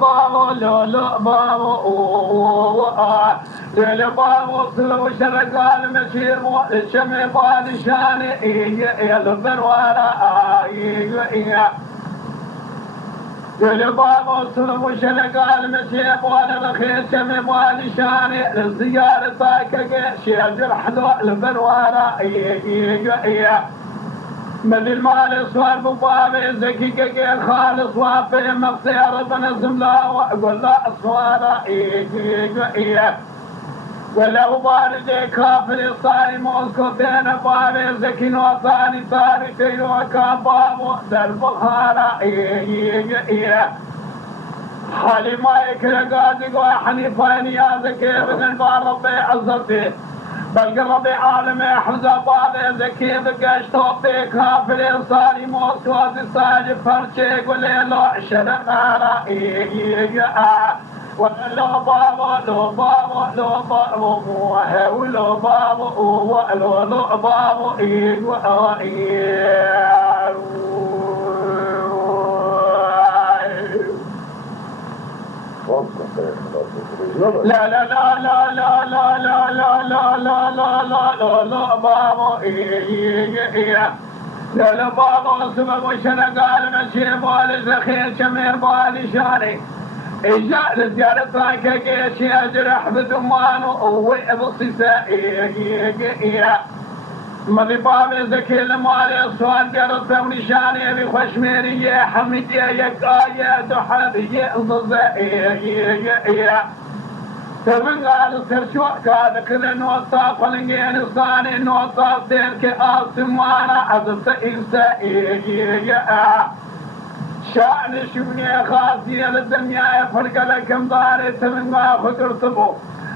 بابو لولو بابو للبابو سلو شرقال مسير الشمي بادشاني يا البروارة للبابو سلو شرقال مسير وانا بخير شمي بادشاني للزيارة ساكك شير حلو البروارة من المال صار ببابي زكيك خالص وافي مغسير بنزم لا وقل لا صوارا ولو باردي كافر صايم اسكو بين بابي زكين وثاني تاريخي وكان بابو درب الخارا حالي ما يكره قادق وحنيفاني يا زكي بن البار ربي عزتي بل ربي عالم احمد بابي زكي بقاش توفي كافر صاري موت وزي فرشي قولي له شرقارا ولو بابا لو بابا لو بابا ولو بابا ولو بابا لا لا لا لا لا لا لا لا لا لا لا لا لا بابا لا لا بابا سبب وشنا قال نسيب والزخير شمير بالشاري إجاء لزيارة ذاك قيش يجرح بدمان وبصيصة مضي بابي زكي المالي الصوان قرص ونشاني بخشميري يا حميد يا يا دحابي يا تبن قال سرشو كاد كل نوصا فلنجين صاني نوصا سيرك آسم وانا عزبت إنسا شأن شوني خاصية للدنيا فرق لكم داري تبن ما خطر سبو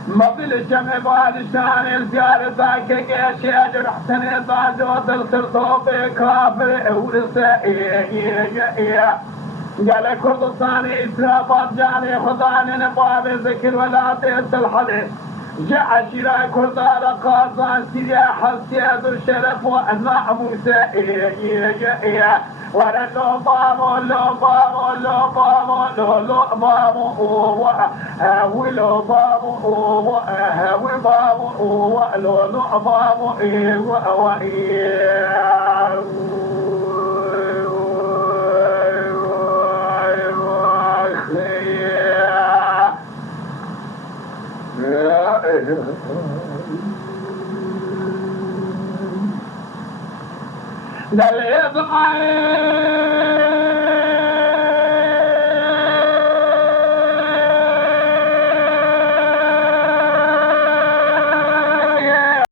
مضي الجمع بالشان الزيارة ذاك قيش يجرح سنة بعد وصل سرطو بكافر ورسا قال كردستاني إسرافات جاني خضاني نبابي ذكر ولا تيس الحديث جاء شراء كردار قاصان سيريا حسياد الشرف وأنواع موسى ولو بابو لو بابو لو بابو لو بابو ولو بابو بابو لو بابو لا يبقى